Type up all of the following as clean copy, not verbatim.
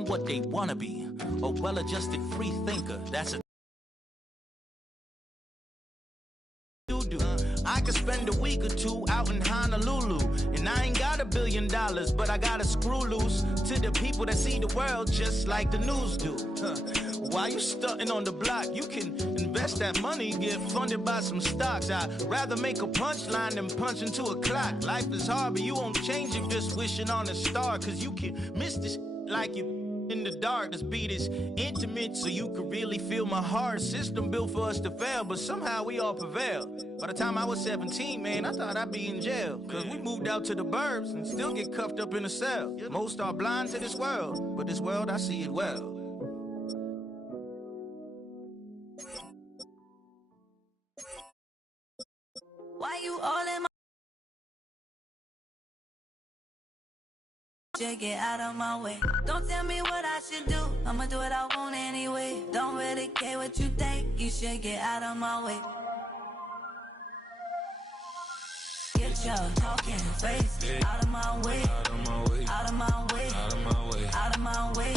I'm what they wanna be. A well-adjusted free thinker. That's a I could spend a week or two out in Honolulu, and I ain't got $1 billion, but I got a screw loose to the people that see the world just like the news do. While you stunting on the block, you can invest that money, get funded by some stocks. I'd rather make a punchline than punch into a clock. Life is hard, but you won't change it just wishing on a star, cause you can miss this like you in the dark. This beat is intimate, so you can really feel my heart. System built for us to fail, but somehow we all prevail. By the time I was 17, man, I thought I'd be in jail, cause we moved out to the burbs and still get cuffed up in a cell. Most are blind to this world, but this world I see it well. Why you all in my get out of my way? Don't tell me what I should do, I'ma do what I want anyway. Don't really care what you think, you should get out of my way. Get your talking face out of my way, out of my way, out of my way, out of my way, out of my way.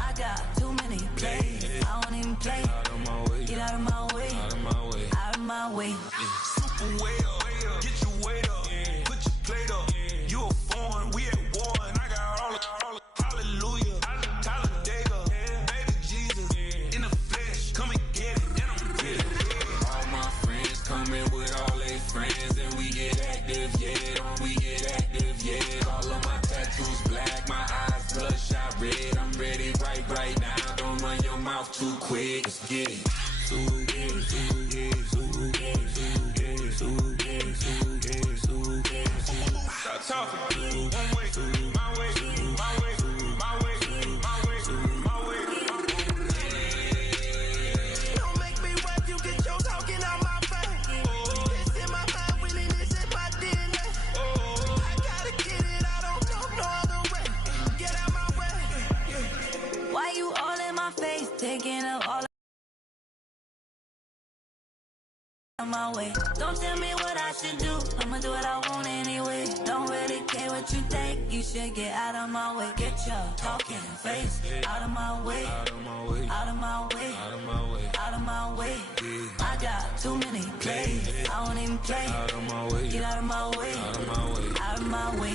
I got too many plays, I don't even play. Out of my way, get out of my way, out of my way, out of my way. Super way up, get your weight up, put your plate up. You a foreign, we at war, and I got all the hallelujah, Talladega, baby Jesus, in the flesh, come and get it, and I'm with it. All my friends coming with all their friends, and we get active, yeah, don't we get active, yeah. All of my tattoos black, my eyes bloodshot red, I'm ready right now, don't run your mouth too quick, let's get it. Stop talking. One way, my way, my way, my way, my way, my way. Don't make me rap, you get your talking out my face. It's in my mind, winning is in my DNA. I gotta get it, I don't know no other way. Get out my way. Why you all in my face, taking up all my way? Don't tell me what I should do, I'ma do what I want anyway. Don't really care what you think, you should get out of my way. Get your talking face out of my way, out of my way, out of my way, out of my way, out of my way. I got too many plays, I don't even play. Out of my way, get out of my way, out of my way, out of my way.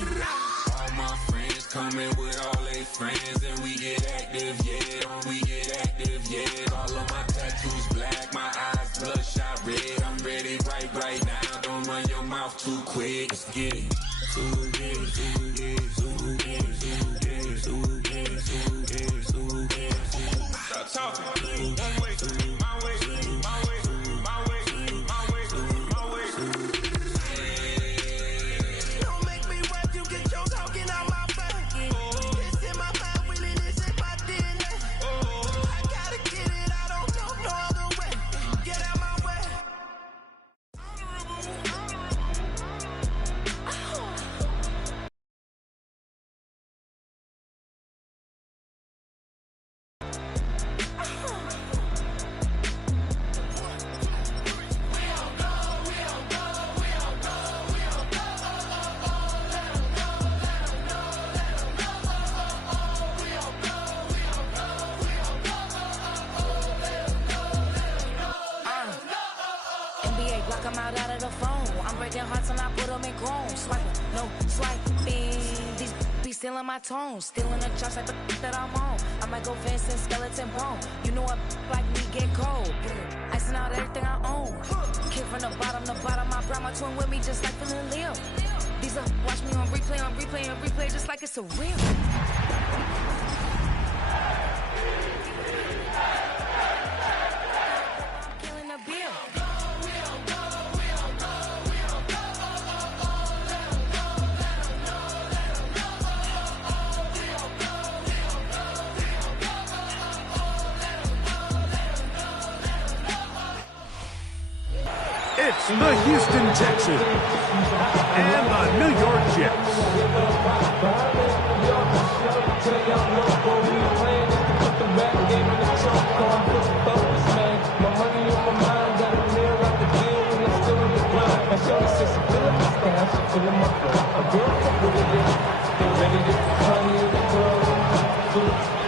All my friends coming with all their friends, and we get active, yeah, don't we get active, yeah. All of my tattoos black, my eyes bloodshot red, I'm ready right now, don't run your mouth too quick, let's get it. Stop talking. One way, my way, my way, my way, my way, my way. Don't make me rap, you get your talking out my face. It's in my mind, winning is in my DNA. I gotta get it, I don't know no other way. Get out my way. NBA, block them out of the phone. I'm breaking hearts and I put them in chrome. Swiping, no swiping. These be stealing my tones, stealing the chops like the that I'm on. I might go Vincent, skeleton bone. You know a like me get cold. Icing out everything I own. Kid from the bottom to bottom. I brought my twin with me just like feeling Leo. These are watch me on replay, just like it's a real. Killing the bill. It's the Houston Texans and the New York Jets.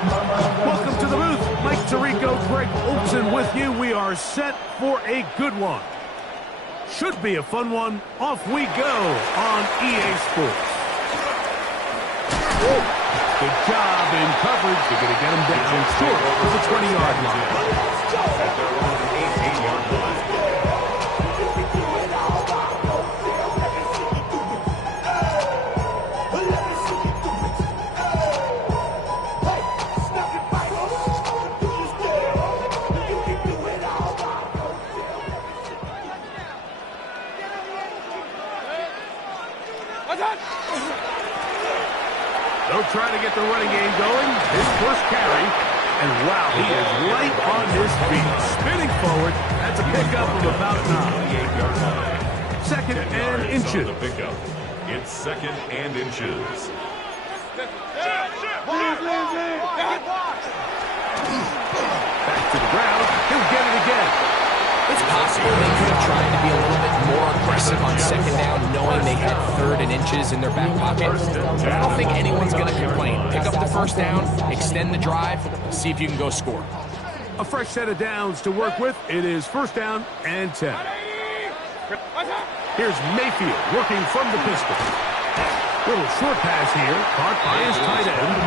Welcome to the booth. Mike Tirico, Greg Olson with you. We are set for a good one. Should be a fun one. Off we go on EA Sports. Good job in coverage. They're going to get him down short of the 20-yard line. They'll try to get the running game going. His first carry. And wow, he is light on his feet. Spinning forward. That's a pickup of about 9. Second and inches. It's second and inches. Back to the ground. He'll get it again. It's possible they could have tried to be a little bit more aggressive on second down, knowing they had third and inches in their back pocket. But I don't think anyone's going to complain. Pick up the first down, extend the drive, see if you can go score. A fresh set of downs to work with. It is first down and 10. Here's Mayfield working from the pistol. Little short pass here, caught by his tight end.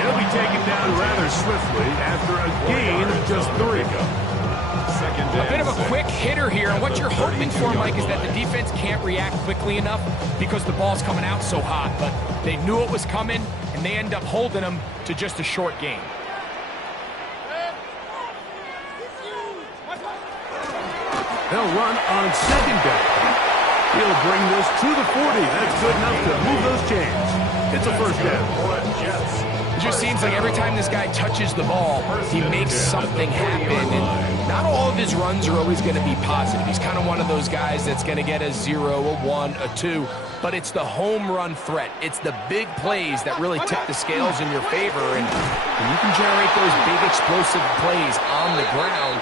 He'll be taken down rather swiftly after a gain of just 3. A bit of a quick hitter here, and what you're hoping for, Mike, is that the defense can't react quickly enough because the ball's coming out so hot, but they knew it was coming, and they end up holding them to just a short gain. They'll run on second down. He'll bring this to the 40. That's good enough to move those chains. It's a first down. It just seems like every time this guy touches the ball, he makes something happen. And not all of his runs are always going to be positive. He's kind of one of those guys that's going to get a 0, a 1, a 2. But it's the home run threat. It's the big plays that really tip the scales in your favor. And when you can generate those big explosive plays on the ground,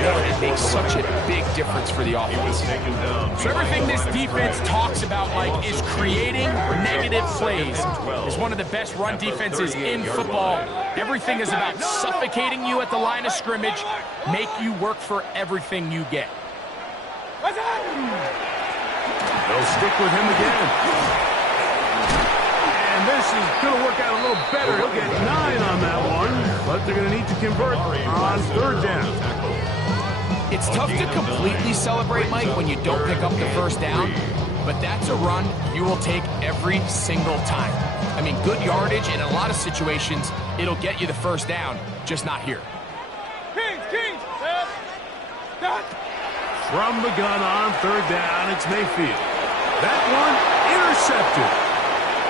it makes such a big difference for the offense. So everything this defense talks about, Mike, is creating negative plays. It's one of the best run defenses in football. Everything is about suffocating you at the line of scrimmage, make you work for everything you get. They'll stick with him again. And this is going to work out a little better. He'll get 9 on that one, but they're going to need to convert on third down. It's tough to completely celebrate, Mike, when you don't pick up the first down, but that's a run you will take every single time. I mean, good yardage, and in a lot of situations, it'll get you the first down, just not here. From the gun on third down, it's Mayfield. That one intercepted.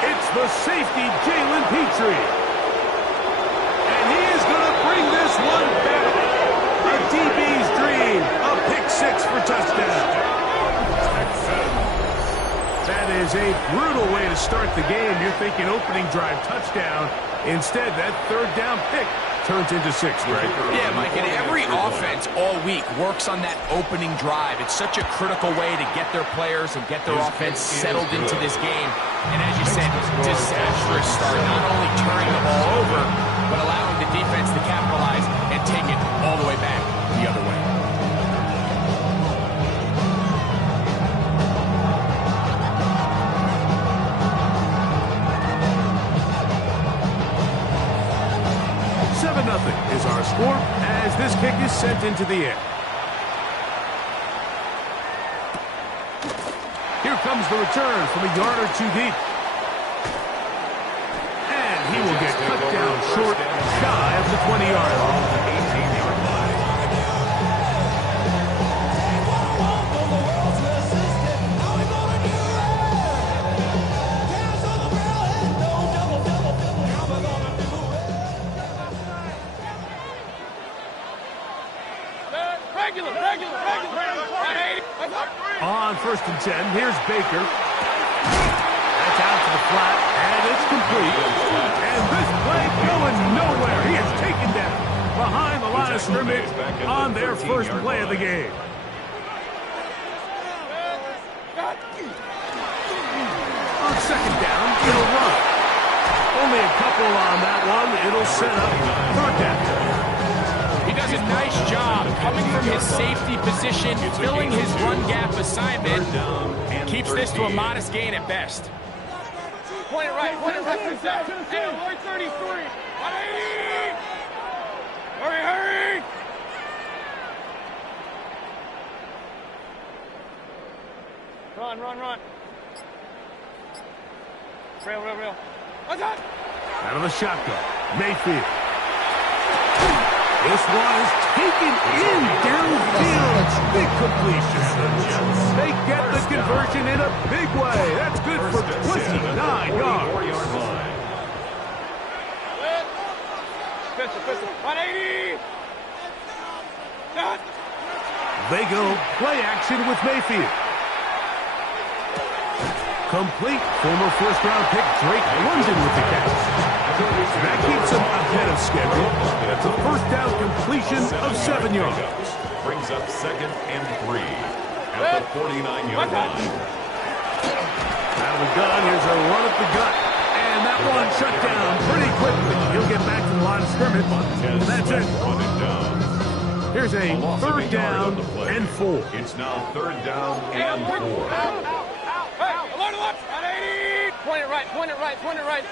It's the safety, Jalen Petrie. And he is going to bring this one back. A DB's dream. A pick 6 for touchdown. That is a brutal way to start the game. You're thinking opening drive touchdown. Instead, that third down pick turns into 6, right? Yeah, Mike, and every offense all week works on that opening drive. It's such a critical way to get their players and get their offense settled into this game. And as you said, disastrous start, not only turning the ball over, but allowing the defense to capitalize and take it all the way back the other way. Nothing is our score as this kick is sent into the air. Here comes the return from a yard or 2 deep. And he will get cut down short, shy of the 20-yard line. On first and 10, here's Baker. That's out to the flat, and it's complete. And this play going nowhere. He is taken down behind the line of scrimmage on their first play of the game. On second down, it'll run. Only a couple on that one. It'll set up coming from his safety position, filling his run gap assignment, keeps this to a modest gain at best. Point it right, Hey, 133, 180! Hurry! Run. Real. What's that? Out of the shotgun, Mayfield. This one is taken in downfield. Big completion. They get the conversion in a big way. That's good for 29 yards. Pistol. 180! They go play action with Mayfield. Complete. Former first-round pick Drake London with the catch. That keeps him ahead of schedule. That's a first-down completion of 7 yards. Brings up 2nd and 3 at the 49-yard line. Out of the gun, here's a run at the gut. And that one shut down pretty quickly. He'll get back to the line of scrimmage. That's it. Here's a 3rd down and 4. It's now 3rd down and 4. Point it right.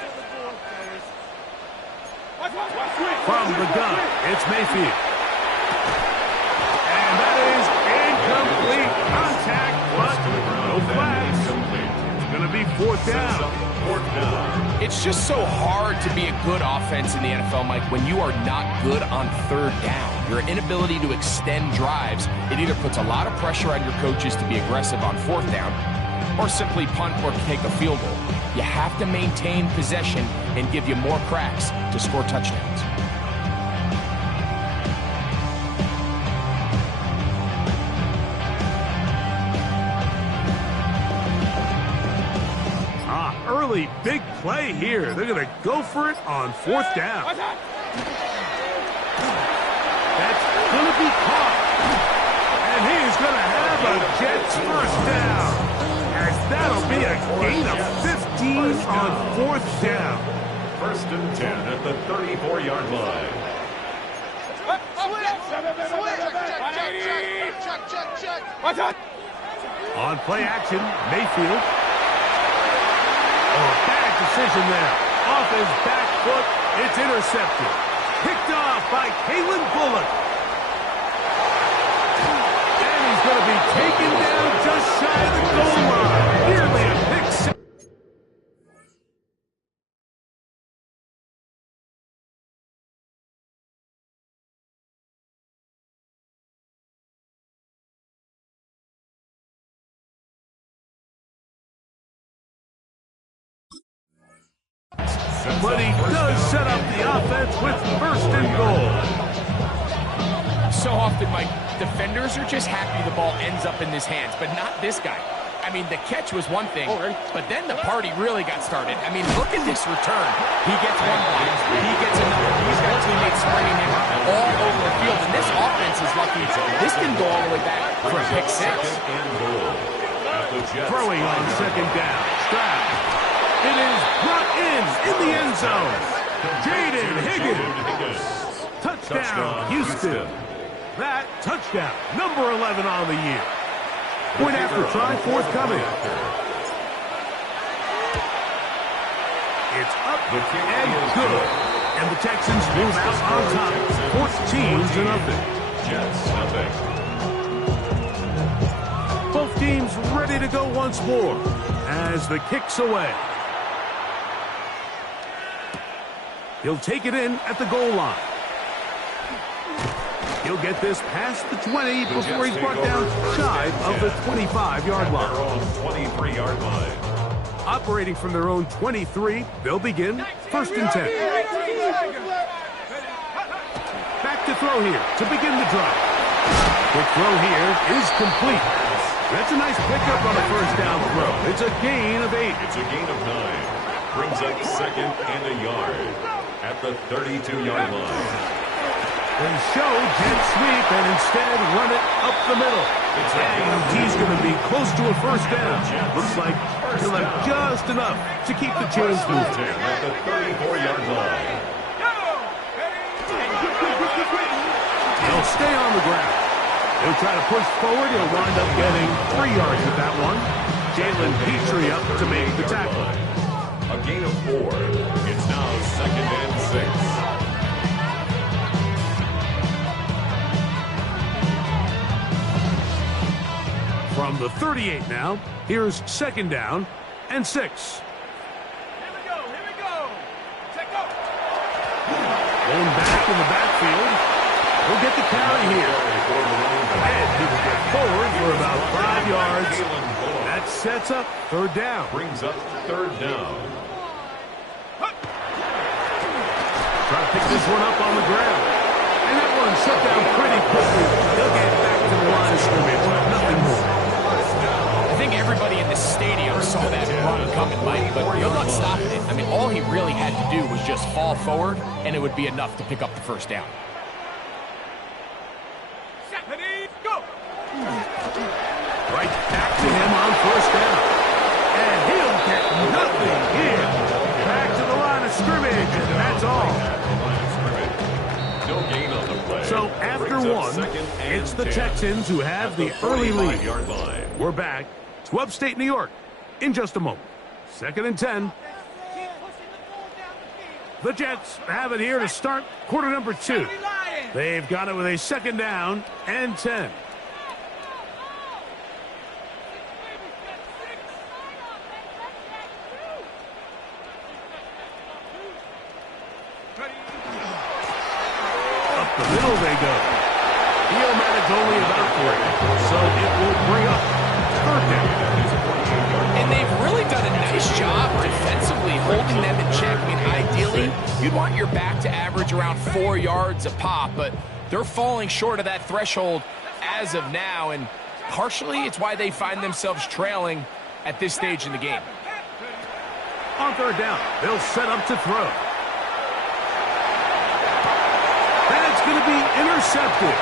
From the gun, it's Mayfield. And that is incomplete contact, but no flags. It's going to be 4th down. It's just so hard to be a good offense in the NFL, Mike, when you are not good on 3rd down. Your inability to extend drives, it either puts a lot of pressure on your coaches to be aggressive on 4th down, or simply punt or take a field goal. You have to maintain possession and give you more cracks to score touchdowns. Early big play here. They're going to go for it on 4th down. That's going to be caught. And he's going to have a Jets first down. As that'll be a gain of 15 on 4th down. 1st and 10 at the 34-yard line. Check. On play action, Mayfield. Oh, bad decision there. Off his back foot, it's intercepted. Picked off by Kalen Bullock. And he's going to be taken down just shy of the goal line. Nearly a pick six. But he does set up the offense with 1st and goal. So often, Mike, defenders are just happy the ball ends up in his hands, but not this guy. I mean, the catch was one thing, but then the party really got started. I mean, look at this return. He gets one block, he gets another. He's got teammates spraying him all over the field, and this offense is lucky. This can go all the way back for a pick 6. Throwing on 2nd down. Stroud. It is brought in the end zone. Jaden Higgins. Touchdown, Houston. That touchdown, number 11 on the year. Point after try forthcoming. It's up and good. And the Texans move out on top, 14-0. Jets, nothing. Both teams ready to go once more as the kick's away. He'll take it in at the goal line. He'll get this past the 20 before he's brought down shy of the 25-yard line. Their own 23-yard line. Operating from their own 23, they'll begin 1st and 10. Back to throw here to begin the drive. Quick throw here is complete. That's a nice pickup on a 1st down throw. It's a gain of 8. It's a gain of 9. Brings up 2nd and a yard at the 32-yard line. They show jet sweep and instead run it up the middle. And he's going to be close to a 1st down. Looks like he'll have just enough to keep the chains moving. At the 34-yard line. They'll will stay on the ground. He'll try to push forward. He'll wind up getting 3 yards with that one. Jalen Petrie up to make the tackle. A gain of 4. It's now 2nd and 6. From the 38 now, here's 2nd down and 6. Here we go. Check up. Going back in the backfield. He'll get the carry here. And he will get forward for about 5 yards. That sets up 3rd down. Brings up 3rd down. Try to pick this one up on the ground. And that one shut down pretty quickly. They'll get back to the line of scrimmage. Nothing more. I think everybody in the stadium saw that run coming, Mike, but you're not stopping it. I mean, all he really had to do was just fall forward, and it would be enough to pick up the 1st down. Go. Right back to him on 1st down. And he'll get nothing here. Back to the line of scrimmage, and that's all. No gain on the play. So after one, it's the Texans who have the early lead. We're back to upstate New York in just a moment. 2nd and 10. The Jets have it here to start quarter number 2. They've got it with a 2nd down and 10. Up the middle they go. He'll manage only about 3, so it will bring up 3rd down. And they've really done a nice job defensively holding them in check. I mean, ideally, you'd want your back to average around 4 yards a pop, but they're falling short of that threshold as of now, and partially it's why they find themselves trailing at this stage in the game. On 3rd down, they'll set up to throw. That's going to be intercepted.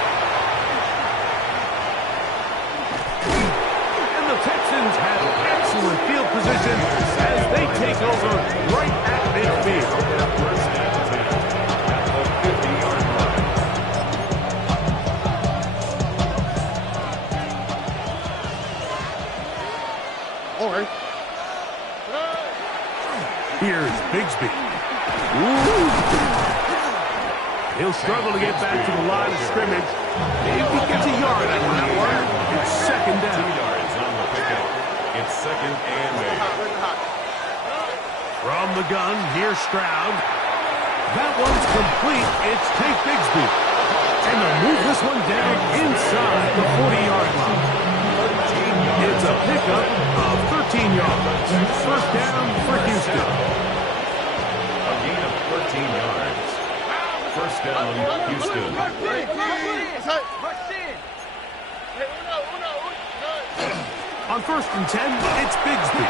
And the Texans have excellent field position as they take over right at midfield. All right. Here's Bigsby. Ooh. He'll struggle to get back to the line of scrimmage. If he gets a yard out of that one, it's 2nd down. 2 yards on the pickup. It's 2nd and 8. From the gun, here's Stroud. That one's complete. It's Tank Bigsby. And they'll move this one down inside the 40-yard line. It's a pickup of 13 yards. 1st down for Houston. A gain of 13 yards. 1st down, Houston. On 1st and 10, it's Bigsby.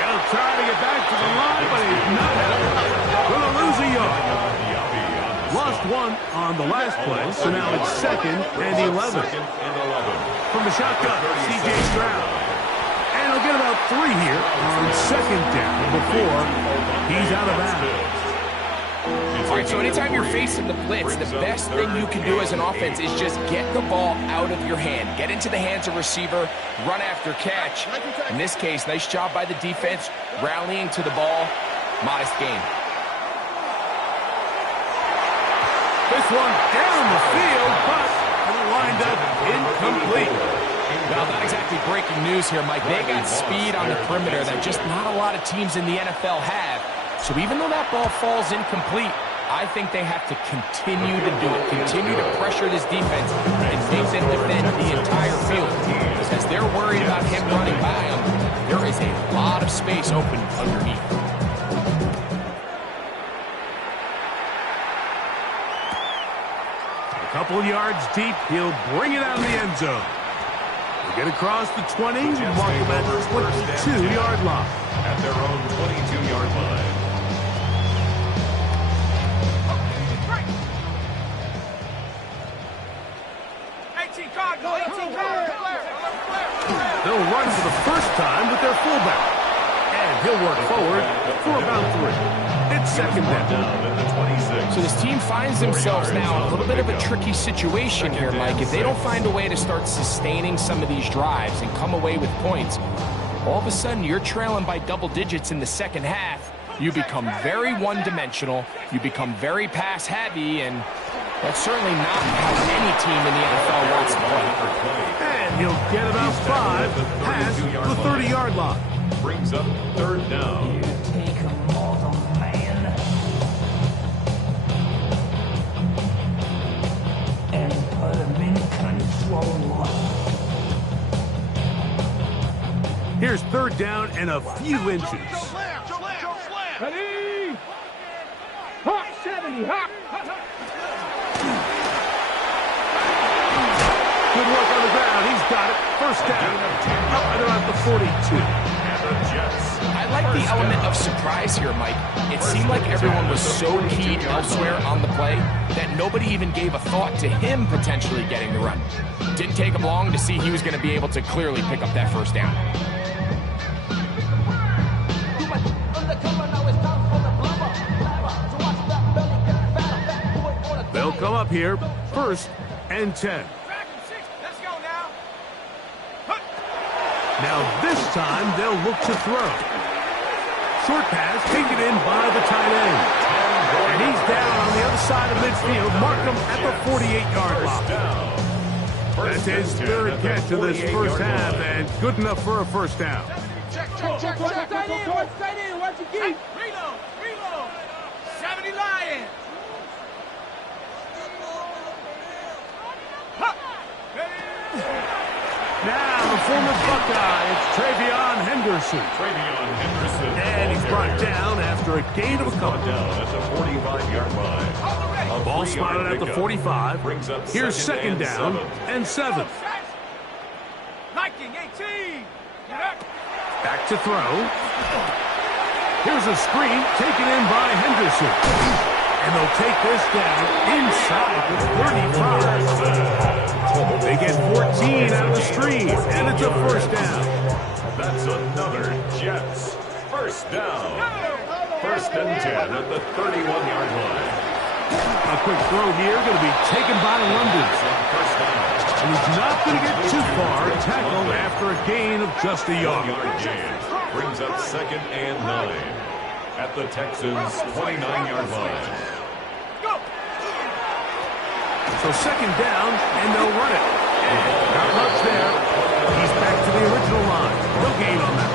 He'll try to get back to the line, but he's not having it. Gonna lose a yard. Lost 1 on the last play, so now it's 2nd and 11. From the shotgun, C.J. Stroud. And he'll get about 3 here on 2nd down before he's out of bounds. All right, so anytime you're facing the blitz, the best thing you can do as an offense is just get the ball out of your hand. Get into the hands of receiver, run after catch. In this case, nice job by the defense, rallying to the ball. Modest gain. This one down the field, but it'll wind up incomplete. Well, not exactly breaking news here, Mike. They got speed on the perimeter that just not a lot of teams in the NFL have. So even though that ball falls incomplete, I think they have to continue to do it, continue to pressure this defense and make them defend the entire field. As they're worried about him running by them, there is a lot of space open underneath. A couple yards deep, he'll bring it out of the end zone. He'll get across the 20, mark him at the 22-yard line. At their own 22-yard line. They'll run for the first time with their fullback. And he'll work forward for about 3. It's second down. At the 26. So this team finds themselves now in a little bit of a tricky situation here, Mike. If they don't find a way to start sustaining some of these drives and come away with points, all of a sudden you're trailing by double digits in the second half. You become very one-dimensional. You become very pass-heavy, and that's certainly not how any team in the NFL wants to play. And he'll get about 5 past the 30-yard line. Brings up third down. Here's third down and a few inches. Ready? Hop, 70, hop. Good work on the ground. He's got it. First down. Up and around the 42. I like the element of surprise here, Mike. It seemed like everyone was so keyed elsewhere on the play that nobody even gave a thought to him potentially getting the run. Didn't take him long to see he was going to be able to clearly pick up that first down. They'll come up here. First and 10. Let's go now. Now this time they'll look to throw. Short pass taken in by the tight end. And he's down on the other side of midfield. Mark him at the 48-yard line. That's his third catch of this first half, and good enough for a first down. Check. Watch tight end. Watch your key. Reload. 70 Lions. Now the former Buckeye, it's Travion Henderson. And he's brought down after a gain of a couple. Down at the 45-yard line. Ball spotted at the 45. Here's second down and 7. Liking 18. Back to throw. Here's a screen taken in by Henderson. And they'll take this down inside the 35. They get 14 out of the screen, and it's a first down. That's another Jets first down. First and 10 at the 31-yard line. A quick throw here, going to be taken by London. And he's not going to get too far, tackled after a gain of just a yard. Brings up second and 9 at the Texans' 29-yard line. So second down, and they'll run it. And not much there. He's back to the original line. No gain on that.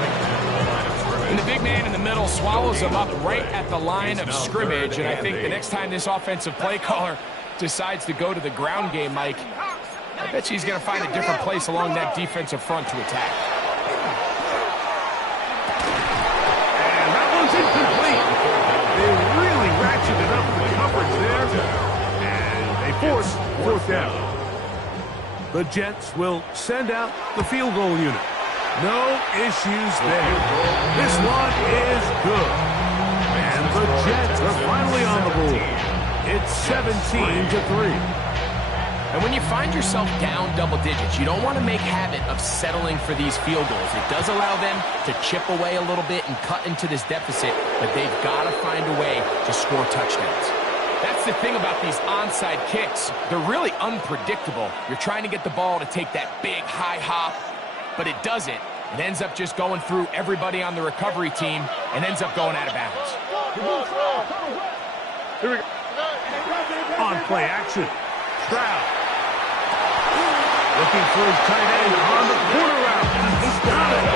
And the big man in the middle swallows him up right at the line of scrimmage. And I think the next time this offensive play caller decides to go to the ground game, Mike, I bet you he's going to find a different place along that defensive front to attack. And that one's incomplete. They really ratcheted up the coverage there. Force fourth down. The Jets will send out the field goal unit. No issues there. This one is good. And the Jets are finally on the board. It's 17-3. And when you find yourself down double digits, you don't want to make habit of settling for these field goals. It does allow them to chip away a little bit and cut into this deficit, but they've got to find a way to score touchdowns. That's the thing about these onside kicks. They're really unpredictable. You're trying to get the ball to take that big high hop, but it doesn't. It ends up just going through everybody on the recovery team and ends up going out of bounds. Here we go. On play action. Stroud. Looking for his tight end on the corner route. He's got it.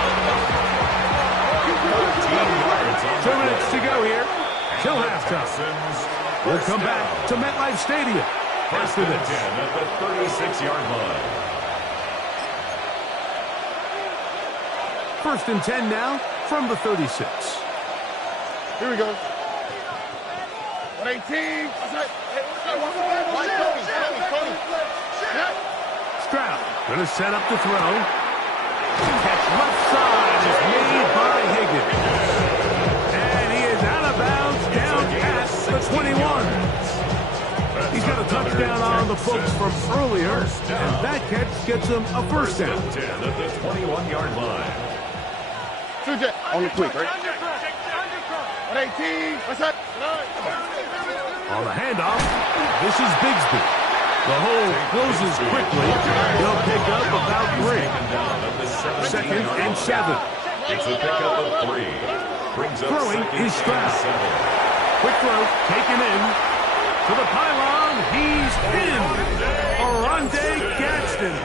2 minutes to go here till halftime. We'll come back to MetLife Stadium after this. At the 36-yard line. First and 10 now from the 36. Here we go. 118. Stroud going to set up to throw. Catch left side is made by Higgins. And he is out of bounds down at the 21. He's got a touchdown on the books from earlier, and that catch gets him a first down. 10 at the 21-yard line. On the quick, right? 118. What's that? On the handoff, this is Bigsby. The hole closes quickly. He'll pick up about 3. Second and 7. It's a pickup of 3. Brings up Throwing is Stroud. Quick throw, taken in. To the pylon, he's in. Oronde Gadsden.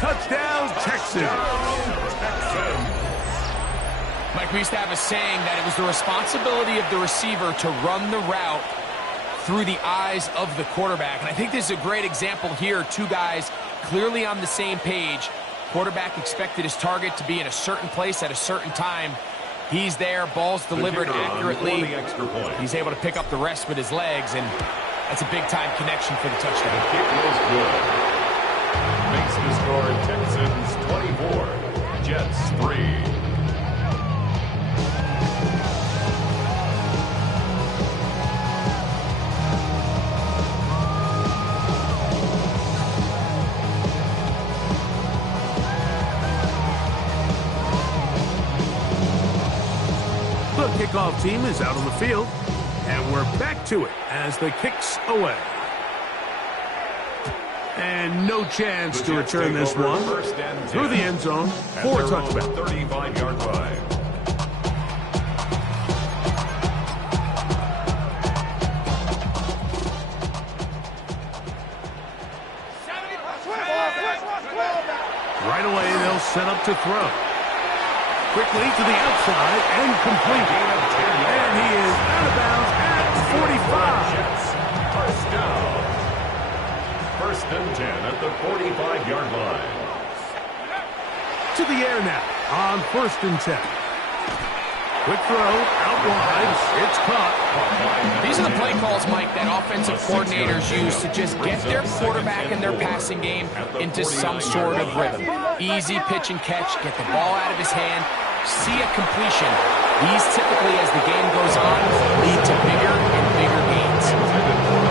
Touchdown, Texans. Mike, we used to have a saying that it was the responsibility of the receiver to run the route through the eyes of the quarterback. And I think this is a great example here. Two guys clearly on the same page. Quarterback expected his target to be in a certain place at a certain time. He's there, ball's delivered accurately. He's able to pick up the rest with his legs, and that's a big-time connection for the touchdown. The kick was good. Makes the score Texans 24, Jets 3. The kickoff team is out on the field, and we're back to it as the kick's away. And no chance to return this one through the end zone for a touchback. 35-yard line. Right away, they'll set up to throw. Quickly to the outside and complete. And he is out of bounds at 45. First down. First and 10 at the 45-yard line. To the air now on first and 10. Quick throw, out wide, it's caught. These are the play calls, Mike, that offensive coordinators use to just get their quarterback and their passing game into some sort of rhythm. Easy pitch and catch, get the ball out of his hand, see a completion. These typically, as the game goes on, lead to bigger and bigger gains.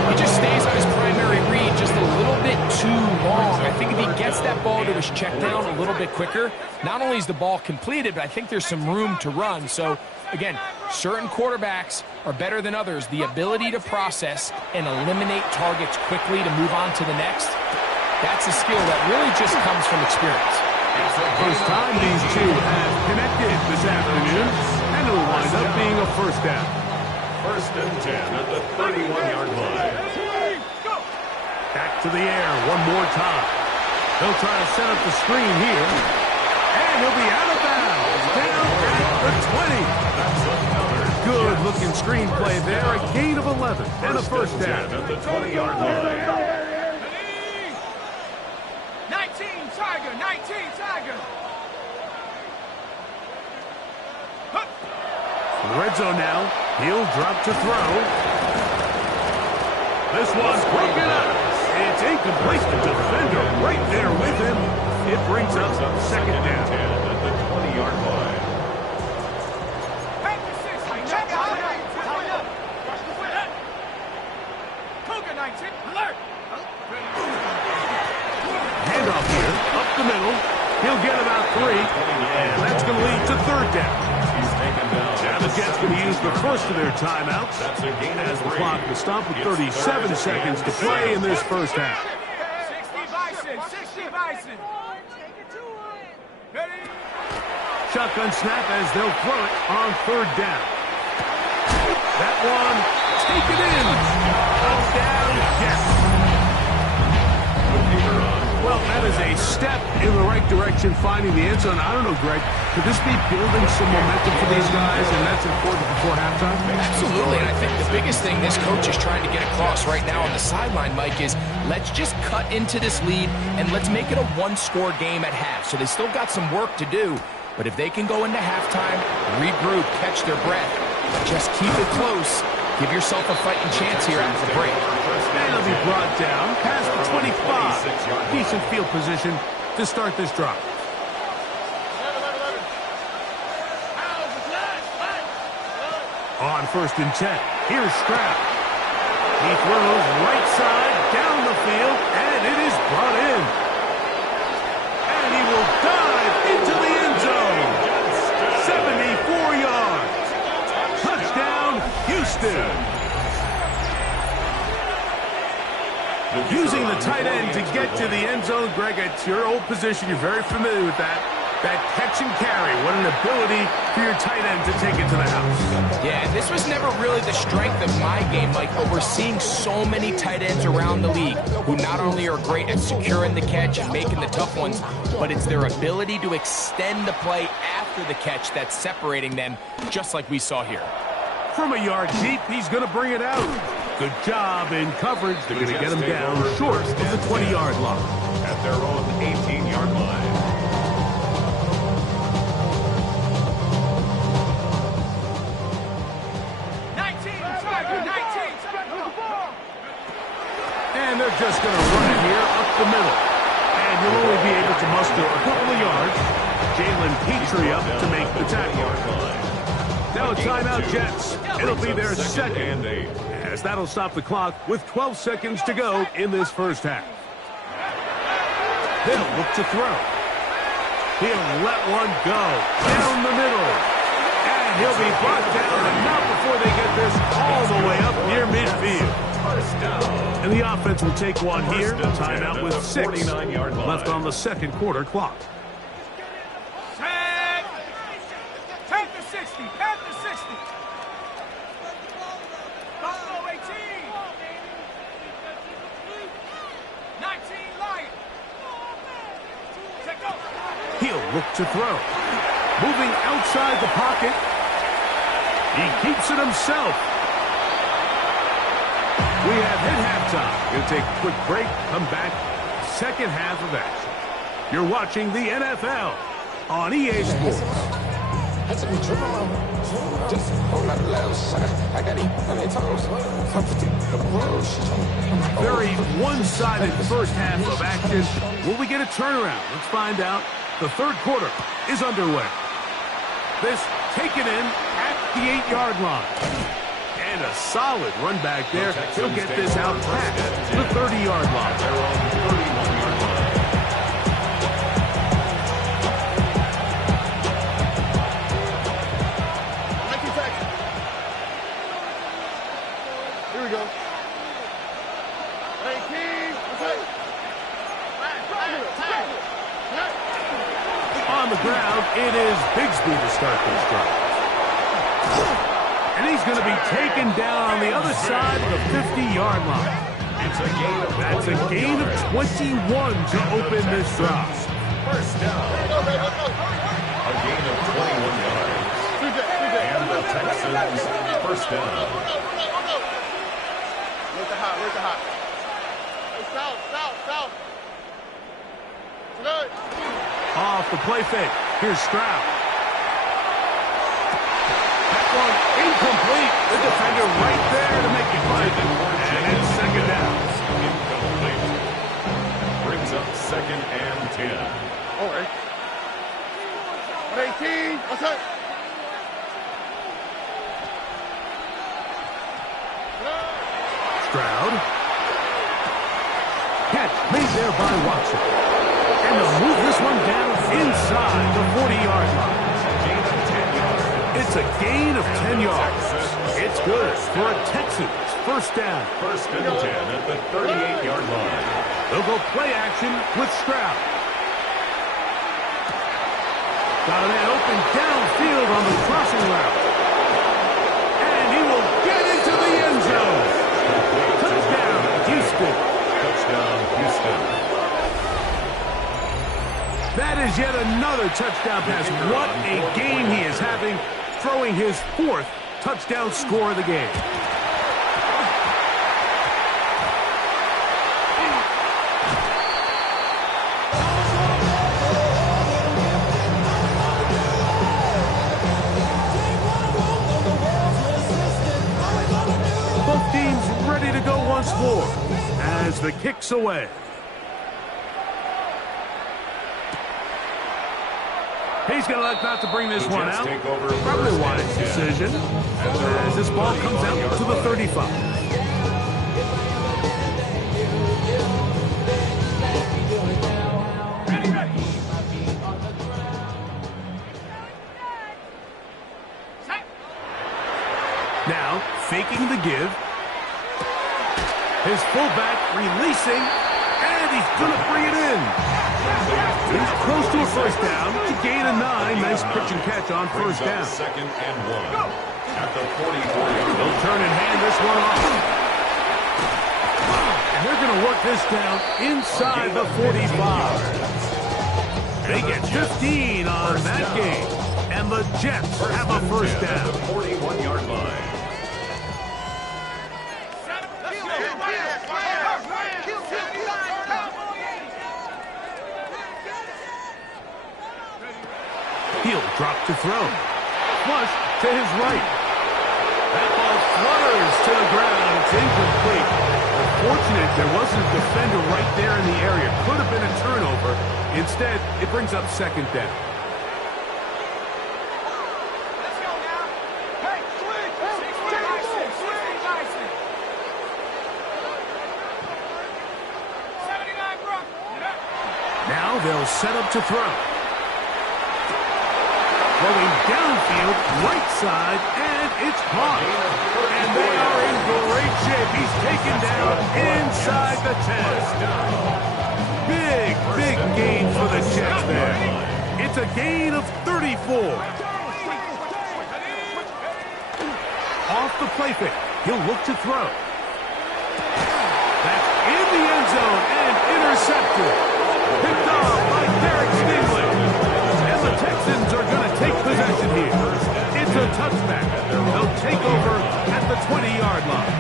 He just stays on his primary read just a little bit too long. I think if he gets that ball to his check down a little bit quicker, not only is the ball completed, but I think there's some room to run. So, again, certain quarterbacks are better than others. The ability to process and eliminate targets quickly to move on to the next, that's a skill that really just comes from experience. First time these two have connected this afternoon, and it'll wind up being a first down. First and 10 at the 31-yard line. Back to the air one more time. They'll try to set up the screen here, and he'll be out of bounds, down at the 20. Good-looking screenplay there, a gain of 11, and a first down. At the 20-yard line. 19 Tiger, 19 Tiger. In the red zone now, he'll drop to throw. This one's broken up. It's incomplete. The defender right there with him. It brings up second down. At the 20-yard line. Handoff here, up the middle. He'll get about 3, and that's going to lead to third down. He's taken down. Now the Jets going to use the first of their timeouts That's a gain as of the 3. clock will stop with 37 seconds to play in this first half. 60 Bison, 60 Bison. Ready? Shotgun snap as they'll throw it on third down. That one, take it in. Touchdown, Jets. Well, that is a step in the right direction, finding the end zone. I don't know, Greg, could this be building some momentum for these guys, and that's important before halftime? Absolutely, and I think the biggest thing this coach is trying to get across right now on the sideline, Mike, is let's just cut into this lead and let's make it a one-score game at half. So they still got some work to do, but if they can go into halftime, regroup, catch their breath, just keep it close, give yourself a fighting chance here after the break. And he'll be brought down past the 25. Decent field position to start this drive. On first and 10, here's Stroud. He throws right side down the field, and it is brought in. And he will dive into the end zone. 74 yards. Touchdown, Houston. Using the tight end to get to the end zone, Greg, it's your old position. You're very familiar with that. That catch and carry, what an ability for your tight end to take it to the house. Yeah, this was never really the strength of my game, Mike, but we're seeing so many tight ends around the league who not only are great at securing the catch and making the tough ones, but it's their ability to extend the play after the catch that's separating them, just like we saw here. From a yard deep, he's going to bring it out. Good job in coverage. They're going to get him down short of the 20-yard line. At their own 18-yard line. And they're just going to run it here up the middle. And you'll only be able to muster a couple of yards. Jalen Petrie up to make the tackle. Now a timeout, Jets. It'll be their second, as that'll stop the clock with 12 seconds to go in this first half. They'll look to throw. He'll let one go down the middle. And he'll be brought down, but not before they get this all the way up near midfield. And the offense will take one here. Timeout with 6 left on the second quarter clock. Take the 60. At the 60. Buffalo 18. 19 Lion. Check go. He'll look to throw. Moving outside the pocket. He keeps it himself. We have hit halftime. Going to take a quick break. Come back. Second half of action. You're watching the NFL on EA Sports. Very one-sided first half of action. Will we get a turnaround? Let's find out. The third quarter is underway. This taken in at the 8-yard line. And a solid run back there. He'll get this out past the 30-yard line. They're on the 31-yard line. Here we go. 18. On the ground, it is Bigsby to start this drive. And he's going to be taken down on the other side of the 50-yard line. That's a gain of 21 to open this drive. First down. A gain of 21 yards. And the Texans first down. Where's the hot? South. Good. Off the play fake. Here's Stroud. One incomplete. The defender right there to make it right. And it's second down. Incomplete. Brings up second and 10. All right. 18. What's up? Stroud. Catch made there by Watson. And they'll move this one down inside the 40-yard line. It's a gain of 10 yards. It's good for a Texans first down. First and 10 at the 38-yard line. They'll go play action with Stroud. Got a man open downfield on the crossing route. And he will get into the end zone. Touchdown, Houston. Touchdown, Houston. That is yet another touchdown pass. What a game he is having, throwing his 4th touchdown score of the game. Both teams ready to go once more as the kick's away. He's going to elect not to bring this one out. Probably a wise decision as this ball comes out to the 35. Now, faking the give. His fullback releasing, and he's going to bring it in. He's close to a first down to gain a 9. Nice pitch and catch on first down. Second and 1 at the 44-yard. They'll turn and hand this one off. And they're going to work this down inside the 45. They get 15 on that game. And the Jets have a first down. At the 41-yard line. He'll drop to throw. Flush to his right. That ball flutters to the ground. It's incomplete. Unfortunate there wasn't a defender right there in the area. Could have been a turnover. Instead, it brings up second down. Now they'll set up to throw. Going downfield, right side, and it's caught. And they are in great shape. He's taken down inside the 10. Big gain for the Jets there. It's a gain of 34. Off the play fake. He'll look to throw. That's in the end zone and intercepted. Picked off by Derek Stingley. And the Texans are going to take possession here. It's a touchback. They'll take over at the 20-yard line.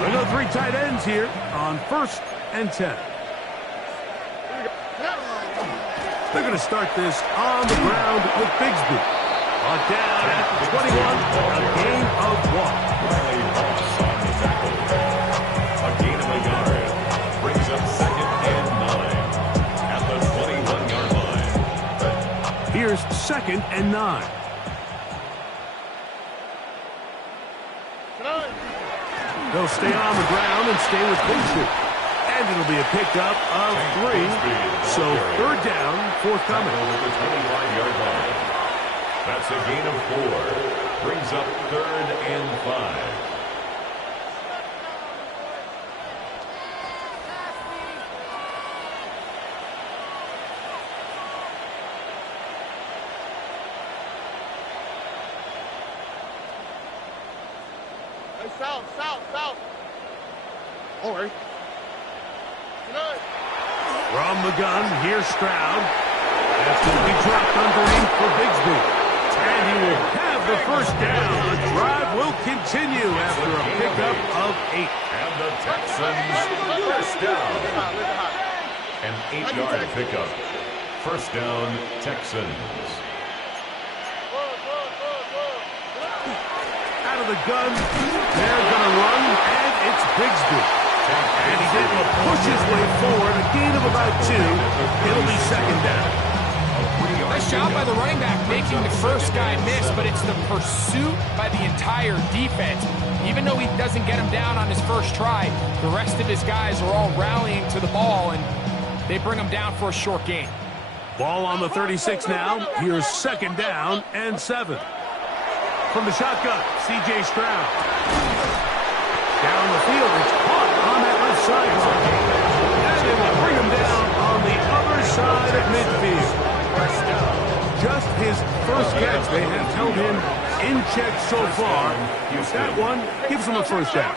We'll go 3 tight ends here on 1st and 10. They're going to start this on the ground with Bigsby. On down at the 21, a gain of 1. A gain of a yard. Brings up second and 9 at the 21-yard line. Here's second and 9. They'll stay on the ground and stay with Bigsby. And it'll be a pickup of 3. So third down, forthcoming. Over the 25-yard line. That's a gain of 4. Brings up third and 5. South. All right. From the gun, here's Stroud. That's going to be dropped underneath for Bigsby. And he will have the first down. The drive will continue after a pickup of 8. And the Texans first down. An 8-yard pickup. First down, Texans. Out of the gun, they're going to run, and it's Bigsby. And he's able to push his way forward, a gain of about 2. It'll be second down. Nice job by the running back making the first guy miss, but it's the pursuit by the entire defense. Even though he doesn't get him down on his first try, the rest of his guys are all rallying to the ball, and they bring him down for a short gain. Ball on the 36 now. Here's second down and 7. From the shotgun, C.J. Stroud. Down the field, it's caught on that left sideline. And they will bring him down on the other side of midfield. Just his first catch. They have held him in check so far. That one gives him a first down.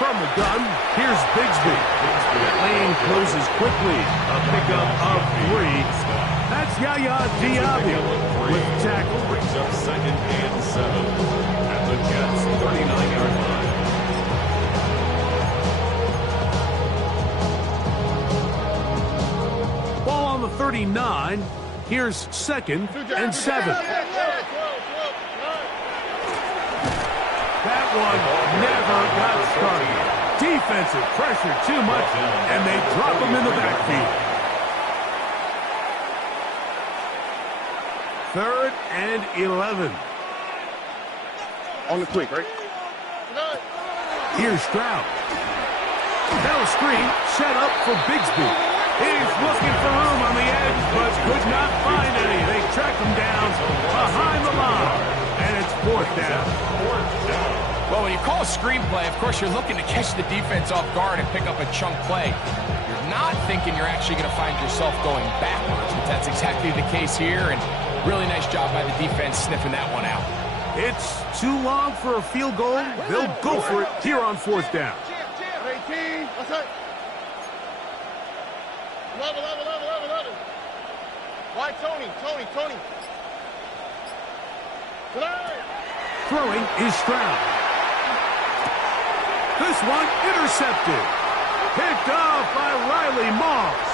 From the gun, here's Bigsby. That lane closes quickly. A pickup of 3. That's Yaya Diaby with tackle. Brings up second and 7 at the Jets' 39-yard line. Ball on the 39. Here's second and 7. That one never got started. Defensive pressure too much, and they drop him in the backfield. Third and 11. On the quick, right? Here's Stroud. Now a screen set up for Bigsby. He's looking for room on the edge, but could not find any. They track him down behind the line, and it's fourth down. Well, when you call a screenplay, of course, you're looking to catch the defense off guard and pick up a chunk play. You're not thinking you're actually going to find yourself going backwards, but that's exactly the case here, and really nice job by the defense sniffing that one out. It's too long for a field goal. They'll go for it here on 4th down. 18. What's up? Level. Why Tony? Throwing is Stroud. This one intercepted. Picked off by Riley Moss.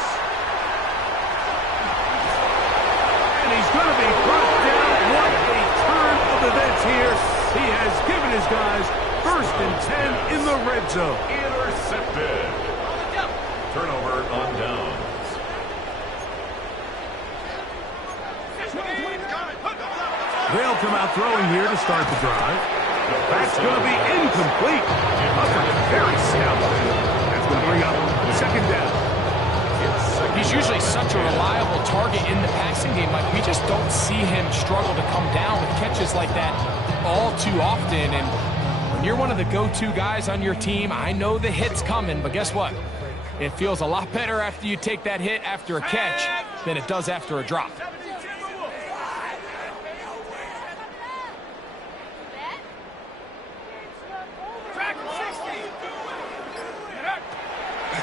And he's going to be brought down. What a turn of events here. He has given his guys 1st and 10 in the red zone. Intercepted. Turnover on downs. They'll come out throwing here to start the drive. That's going to be incomplete. Very stout. That's going to bring up 2nd down. He's usually such a reliable target in the passing game. Like, we just don't see him struggle to come down with catches like that all too often. And when you're one of the go-to guys on your team, I know the hit's coming, but guess what? It feels a lot better after you take that hit after a catch than it does after a drop.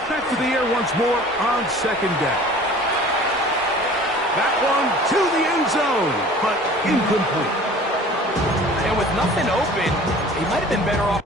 Back to the air once more on 2nd down. That one to the end zone, but incomplete. And with nothing open, he might have been better off.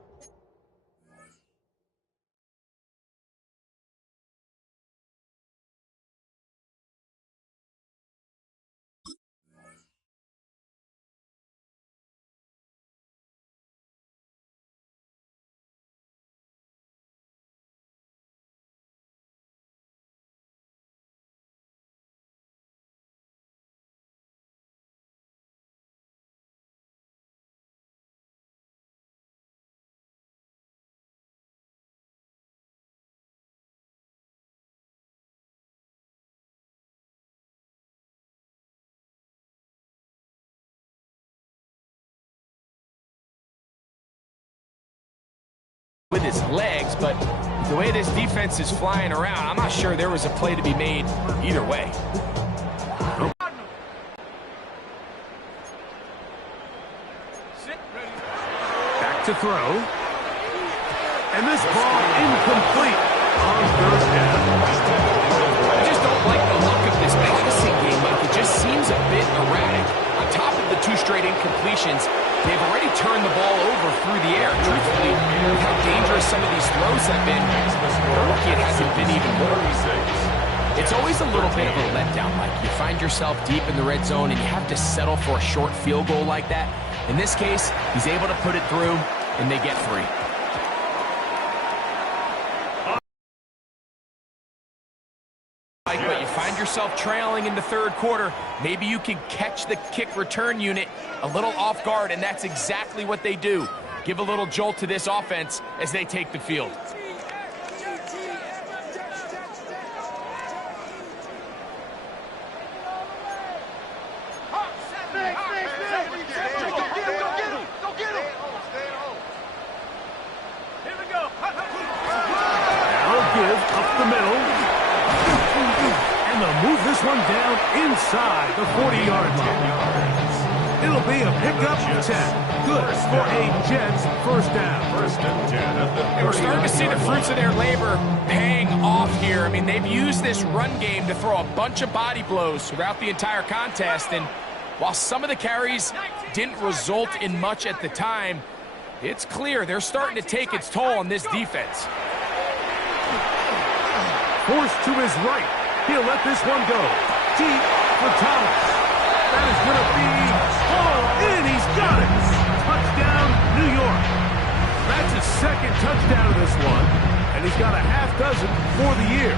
With his legs, but the way this defense is flying around, I'm not sure there was a play to be made either way. Back to throw. And this ball incomplete on 3rd down. I just don't like the look of this passing game. Like, it just seems a bit erratic. On top of the 2 straight incompletions, they've already turned the ball over through the air. Truthfully, with how dangerous some of these throws have been, they're lucky it hasn't been even more. It's always a little bit of a letdown. Like, you find yourself deep in the red zone and you have to settle for a short field goal like that. In this case, he's able to put it through, and they get free. But you find yourself trailing in the 3rd quarter. Maybe you can catch the kick return unit a little off guard, and that's exactly what they do. Give a little jolt to this offense as they take the field. Move this one down inside the 40-yard line. It'll be a pickup 10. Good for a Jets 1st down. 1st and 10 at the 30. We're starting to see the fruits of their labor paying off here. I mean, they've used this run game to throw a bunch of body blows throughout the entire contest. And while some of the carries didn't result in much at the time, it's clear they're starting to take its toll on this defense. Forced to his right. He'll let this one go. Deep for Thomas. That is going to be in. He's got it. Touchdown, New York. That's his 2nd touchdown of this one, and he's got a half dozen for the year.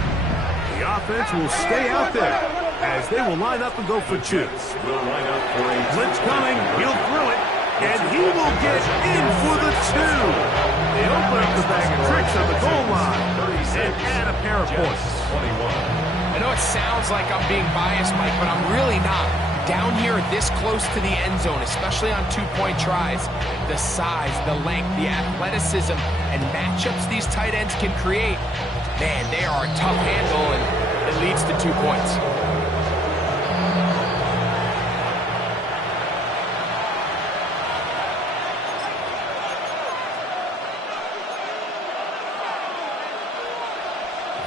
The offense will stay out there as they will line up and go for 2. Blitz coming. He'll throw it, and he will get in for the 2. They open up the bag of tricks on the goal line and add a pair of points. 21. I know it sounds like I'm being biased, Mike, but I'm really not. Down here, this close to the end zone, especially on two-point tries, the size, the length, the athleticism, and matchups these tight ends can create, man, they are a tough handle, and it leads to 2 points.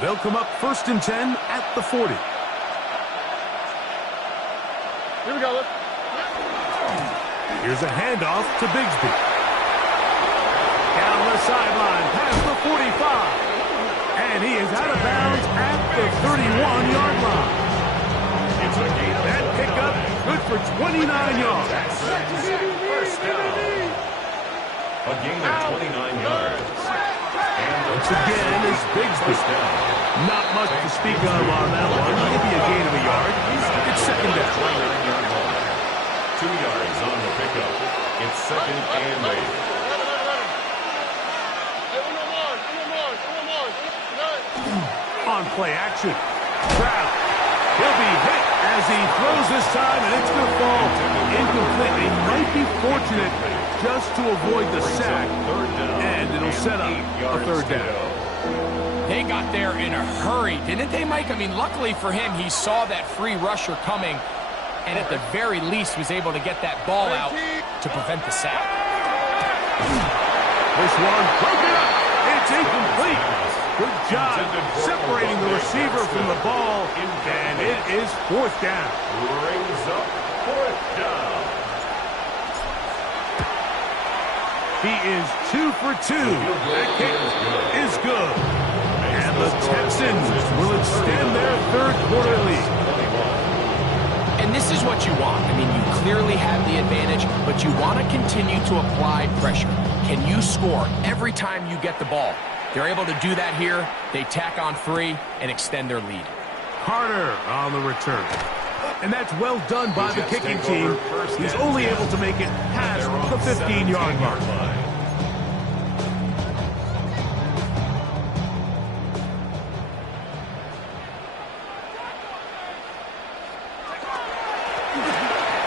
They'll come up 1st and 10 at the 40. Here we go. Here's a handoff to Bigsby. Down the sideline, past the 45. And he is out of bounds at the 31-yard line. It's a gain of That pickup, good for 29 yards. First down. A gain of 29 yards. And Once again, it's Bigsby. Not much to speak of on that one. Maybe a gain of a yard. It's second down. 29-yard line. 2 yards on the pickup. It's second and 8. On play action. Trout. He'll be hit as he throws this time, and it's going to fall incomplete. He might be fortunate just to avoid the sack, and it'll set up a third down. They got there in a hurry, didn't they, Mike? I mean, luckily for him, he saw that free rusher coming, and at the very least was able to get that ball out to prevent the sack. This one broken up. It's incomplete. Good job separating the receiver from the ball, and it is 4th down. Brings up 4th down. He is 2 for 2. That kick is good. And the Texans will extend their third-quarter lead. And this is what you want. I mean, you clearly have the advantage, but you want to continue to apply pressure. Can you score every time you get the ball? They're able to do that here. They tack on 3 and extend their lead. Carter on the return. And that's well done by the kicking team. He's only able to make it past the 15-yard mark.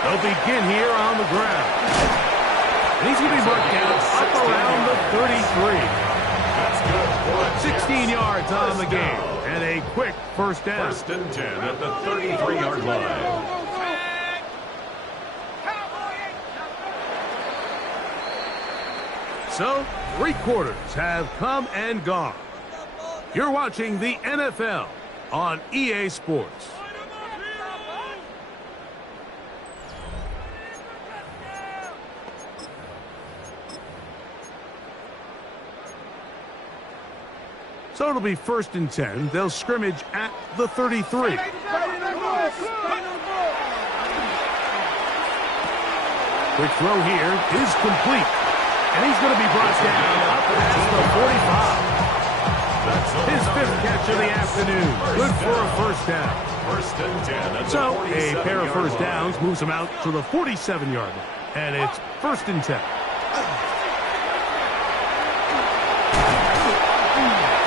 They'll begin here on the ground. And he's going to be marked down up around the 33. 16 yards on the game. And a quick first down. 1st and 10 at the 33-yard line. So, 3 quarters have come and gone. You're watching the NFL on EA Sports. So it'll be 1st and 10. They'll scrimmage at the 33. Quick throw here is complete. And he's going to be brought down up past the 45. His 5th catch of the afternoon. Good for a first down. 1st and 10. So a pair of first downs moves him out to the 47-yard line. And it's 1st and 10.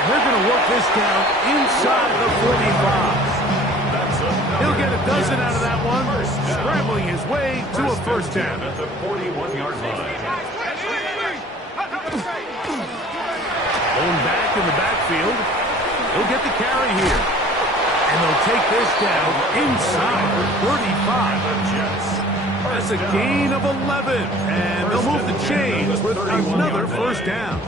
They're going to work this down inside the 45. He'll get a dozen out of that one, scrambling his way to a first down. At the 41-yard line. Going back in the backfield. He'll get the carry here. And they'll take this down inside the 35. That's a gain of 11. And they'll move the chains with another first down.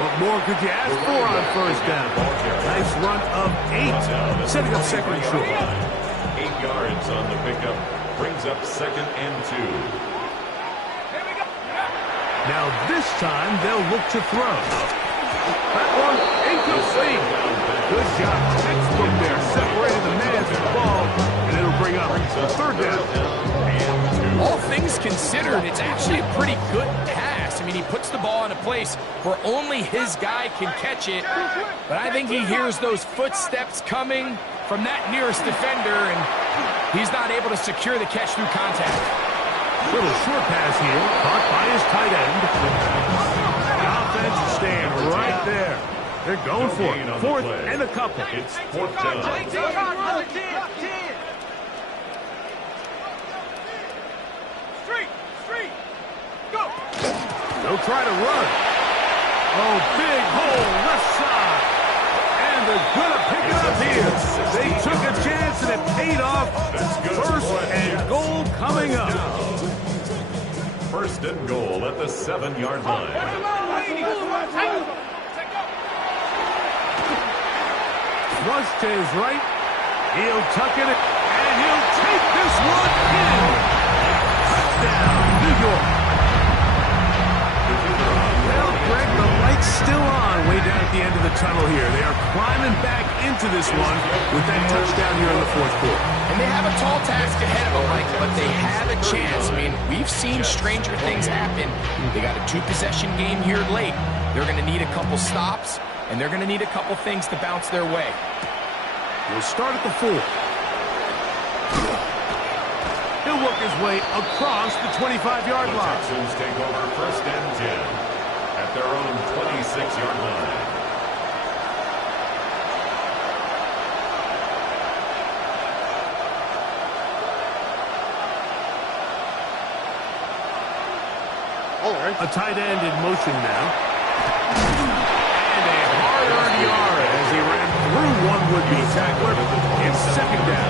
What more could you ask for on first down? Nice run of 8, setting up second and short. 8 yards on the pickup, brings up 2nd and 2. Now this time they'll look to throw. That one incomplete. Good job. Textbook there, separating the man from the ball, and it'll bring up a third down. All things considered, it's actually a pretty good pass. I mean, he puts the ball in a place where only his guy can catch it. But I think he hears those footsteps coming from that nearest defender, and he's not able to secure the catch through contact. Little short pass here, caught by his tight end. defense is staying right there. They're going for it. Fourth and a couple. It's fourth down. They'll try to run. Oh, big hole left side. And they're going to pick it up here. They took a chance and it paid off. First and goal coming up. First and goal at the 7-yard line. Rush to his right. He'll tuck it and he'll take this one in. Touchdown, New York. Well, Greg, the light's still on way down at the end of the tunnel here. They are climbing back into this one with that touchdown here in the fourth quarter. And they have a tall task ahead of them, Mike, but they have a chance. I mean, we've seen stranger things happen. They got a 2-possession game here late. They're going to need a couple stops, and they're going to need a couple things to bounce their way. We'll start at the 4. He'll work his way across the 25-yard line. The Texans take over first and 10 at their own 26-yard line. A tight end in motion now. And a hard-earned yard as he ran through one would-be tackler. It's second down.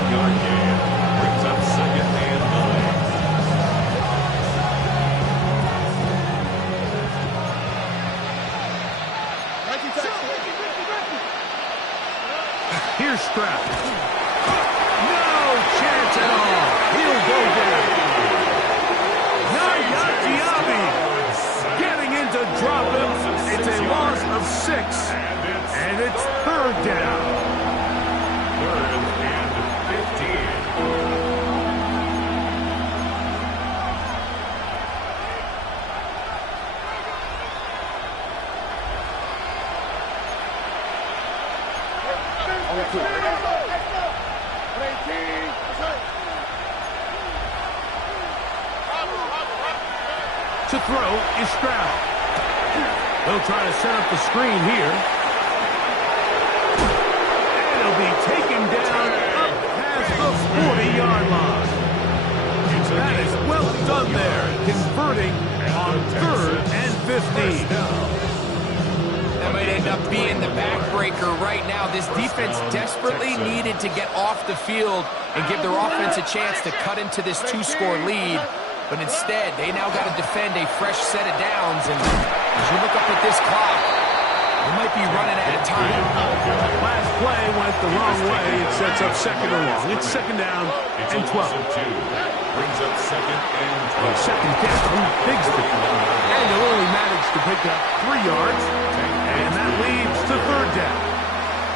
1-yard gain brings up second and 9. Here's Stroud. No chance at all. He'll go down. Getting in to drop him. It's a loss of 6. And it's third down. Third and 15. To throw is Stroud. They'll try to set up the screen here. And he'll be taken down up past the 40-yard line. That is well done there, converting on third and 15. That might end up being the backbreaker right now. This defense desperately needed to get off the field and give their offense a chance to cut into this 2-score lead. But instead, they now got to defend a fresh set of downs. And as you look up at this clock, they might be running out of time. Last play went the wrong way. It sets up second and long. It's second down and 12. Brings up second and 12. Second down, Bigsby. And they'll only manage to pick up 3 yards. And that leads to third down.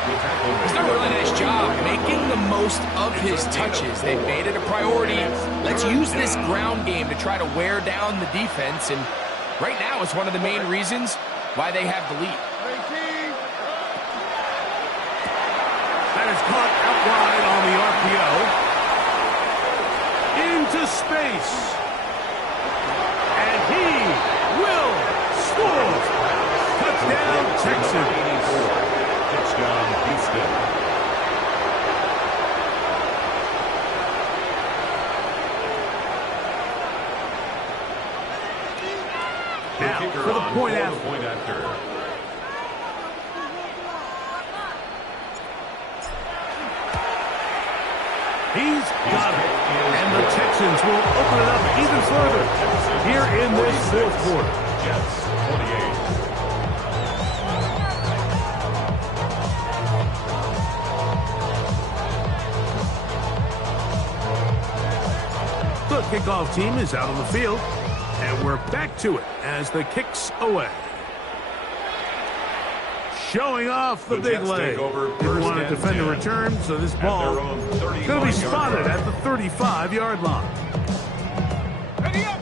He's done a really nice job making the most of his touches. They've made it a priority. Let's use this ground game to try to wear down the defense. And right now, it's one of the main reasons why they have the lead. That is caught out wide on the RPO. Into space. And he will score. Touchdown, Texans. Touchdown, Houston. Now, for the point after. He's got it. And the Texans will open it up even further here in this fourth quarter. Jets, 28. The kickoff team is out on the field, and we're back to it as the kick's away. Showing off the big leg. Didn't want to defend a return, so this ball going to be spotted at the 35-yard line. Ready up.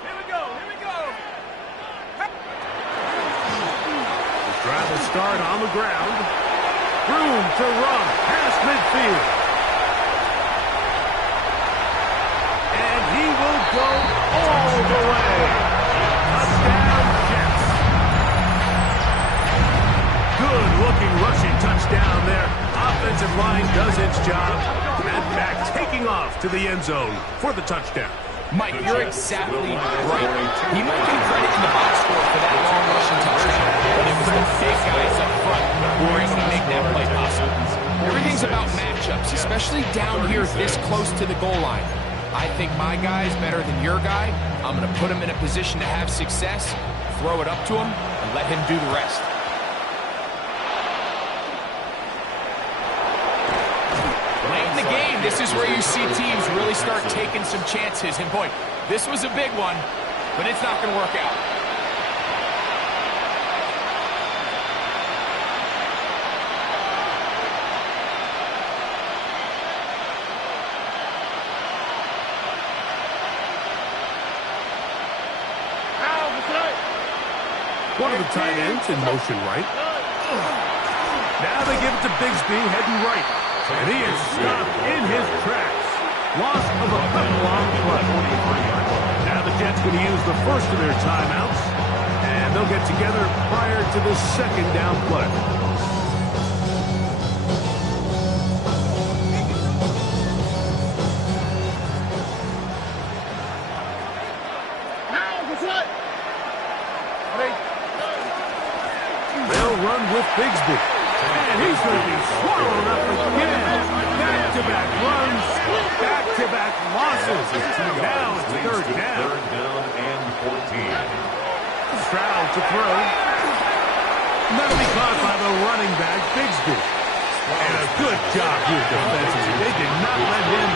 Here we go. The drive will start on the ground. Room to run past midfield. And he will go all the way. Touchdown, Jets. Good-looking rushing touchdown there. Offensive line does its job. And back taking off to the end zone for the touchdown. Mike, you're exactly right. He might get credit in the box score for that long rushing touchdown, but it was the big guys up front who were able to make that play possible. Everything's about matchups, especially down here this close to the goal line. I think my guy's better than your guy. I'm going to put him in a position to have success, throw it up to him, and let him do the rest. Late in the game, this is where you see teams really start taking some chances. And boy, this was a big one, but it's not going to work out. One of the tight ends in motion right. Now they give it to Bigsby heading right. And he is stopped in his tracks. Loss of a couple on play. Now the Jets going to use the first of their timeouts. And they'll get together prior to the second down play. Run with Bigsby. And he's going to be swallowed up again. Back-to-back runs, back-to-back losses. Now it's third down. Third down and 14. Stroud to throw. That'll be caught by the running back, Bigsby. And a good job here defensively. They did not let him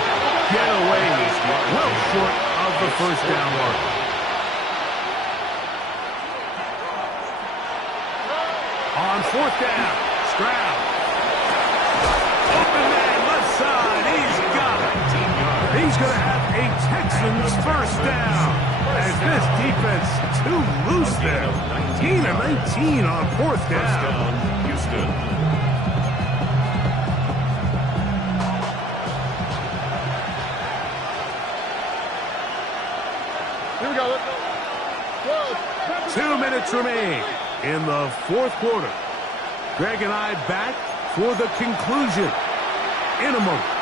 get away well short of the first down mark. On fourth down, Stroud. Open man, left side, he's got it. He's going to have a Texans first down. As this defense too loose there. 19 of 19 on fourth down. Houston. Here we go, let's go. 2 minutes remain in the fourth quarter. Greg and I back for the conclusion in a moment.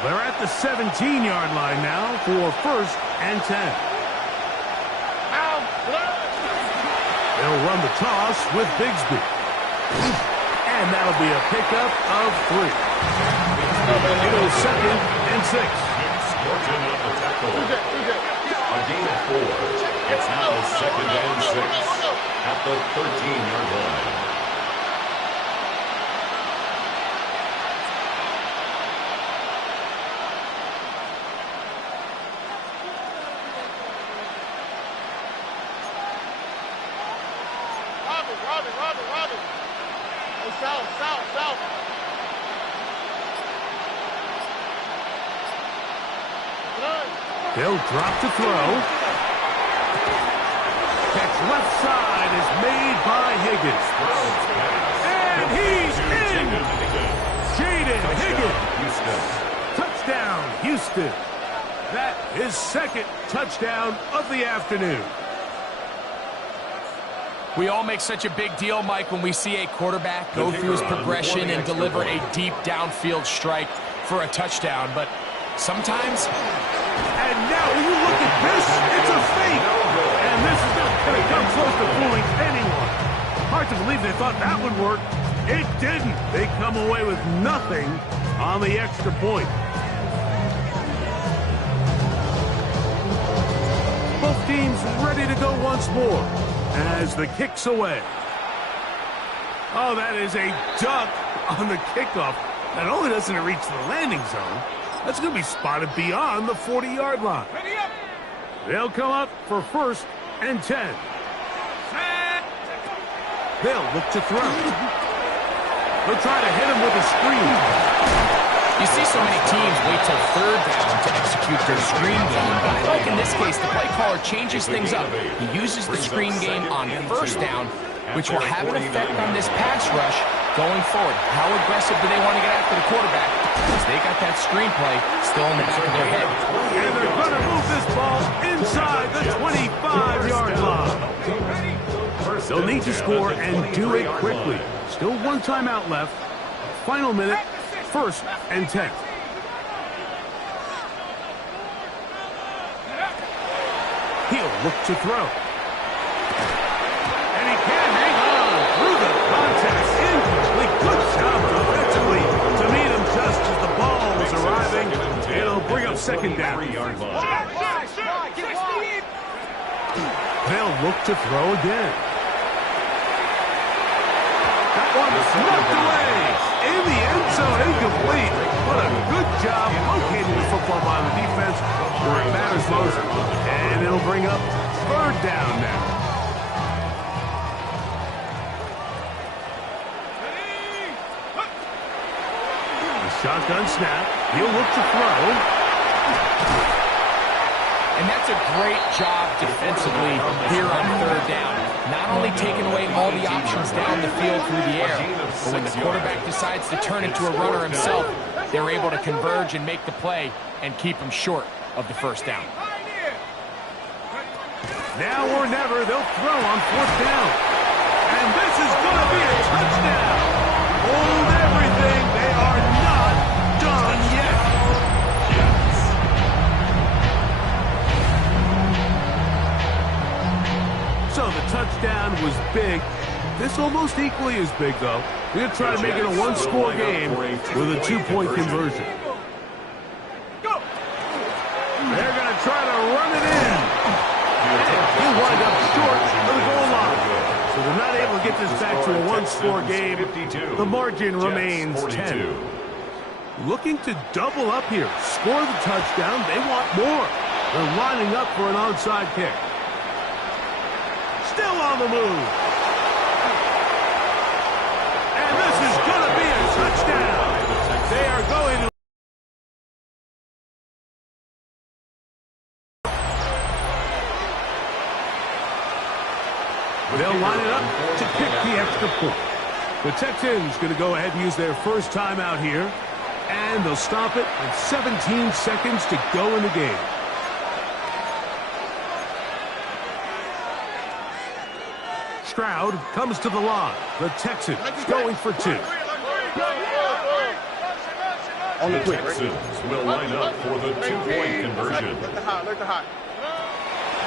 They're at the 17-yard line now for first and 10. They'll run the toss with Bigsby. And that'll be a pickup of 3. It'll second and 6. Martin on the tackle. A gain of 4. It's now second and 6 at the 13-yard line. Robin. Oh, south. They'll drop to throw. Catch left side is made by Higgins. And he's in! Jaden Higgins. Touchdown, Houston. That is second touchdown of the afternoon. We all make such a big deal, Mike, when we see a quarterback go through his progression and deliver a deep downfield strike for a touchdown. But sometimes... And now when you look at this, it's a fake. And this is not going to come close to fooling anyone. Hard to believe they thought that would work. It didn't. They come away with nothing on the extra point. Both teams ready to go once more as the kick's away. Oh, that is a duck on the kickoff. Not only doesn't it reach the landing zone, that's going to be spotted beyond the 40-yard line. They'll come up for first and 10. They'll look to throw. They'll try to hit him with a screen. You see so many teams wait till third down to execute their screen game, but I like in this case the play caller changes things up. He uses the screen game on first down, which will have an effect on this pass rush going forward. How aggressive do they want to get after the quarterback? because they got that screenplay still in the back of their head. And they're going to move this ball inside the 25-yard line. They'll need to score and do it quickly. Still one timeout left. Final minute, 1st and 10. He'll look to throw. And he can hang on through the contact. Incomplete. Good job defensively to meet him just as the ball was arriving. It'll bring up 2nd down. They'll look to throw again. That one knocked away. In the end zone, incomplete. What a good job locating the football by the defense where it matters most. And it'll bring up 3rd down now. The shotgun snap. He'll look to throw. And that's a great job defensively here on 3rd down. Not only taking away all the options down the field through the air, but when the quarterback decides to turn into a runner himself, they're able to converge and make the play and keep him short of the 1st down. Now or never, they'll throw on 4th down. And this is going to be a touchdown. Hold everything. They are not done yet. So the touchdown was big. This almost equally as big, though. We're going to try to make it a one-score game with a 2-point conversion. They're going to try to run it in. He'll wind up short of the goal line. So they're not able to get this back to a one-score game. The margin remains 10. Looking to double up here. Score the touchdown. They want more. They're lining up for an onside kick. Still on the move. And this is going to be a touchdown. They are going to... They'll line it up to kick the extra point. The Texans going to go ahead and use their first timeout here. And they'll stop it with 17 seconds to go in the game. Stroud comes to the line. The Texans going for 2. On the Texans will line up for the 2-point conversion.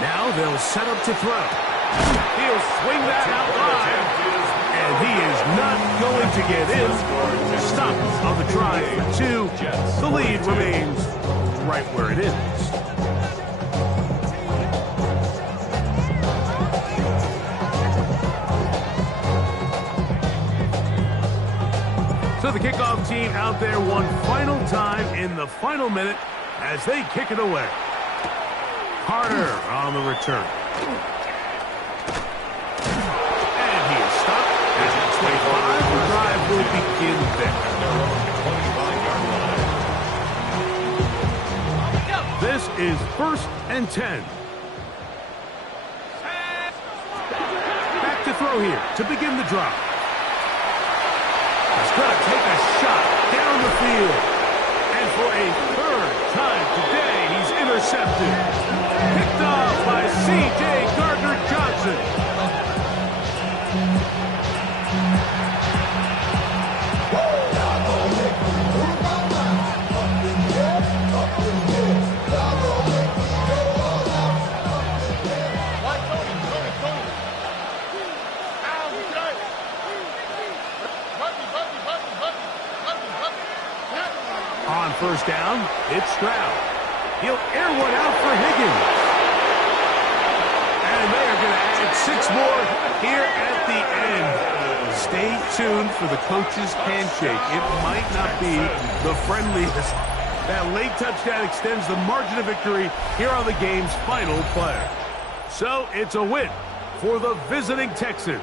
Now they'll set up to throw. He'll swing that out wide. And he is not going to get in. Stop on the drive for 2. The lead remains right where it is. So the kickoff team out there one final time in the final minute as they kick it away. Carter on the return. And he is stopped at the 25. The drive will begin there. This is 1st and 10. Back to throw here to begin the drive. He's going to take a shot down the field. And for a 3rd time today, he's intercepted. Picked off by C.J. Gardner-Johnson. On 1st down, it's Stroud. He'll air one out for Higgins. And they are going to add 6 more here at the end. Stay tuned for the coach's handshake. It might not be the friendliest. That late touchdown extends the margin of victory here on the game's final play. So it's a win for the visiting Texans.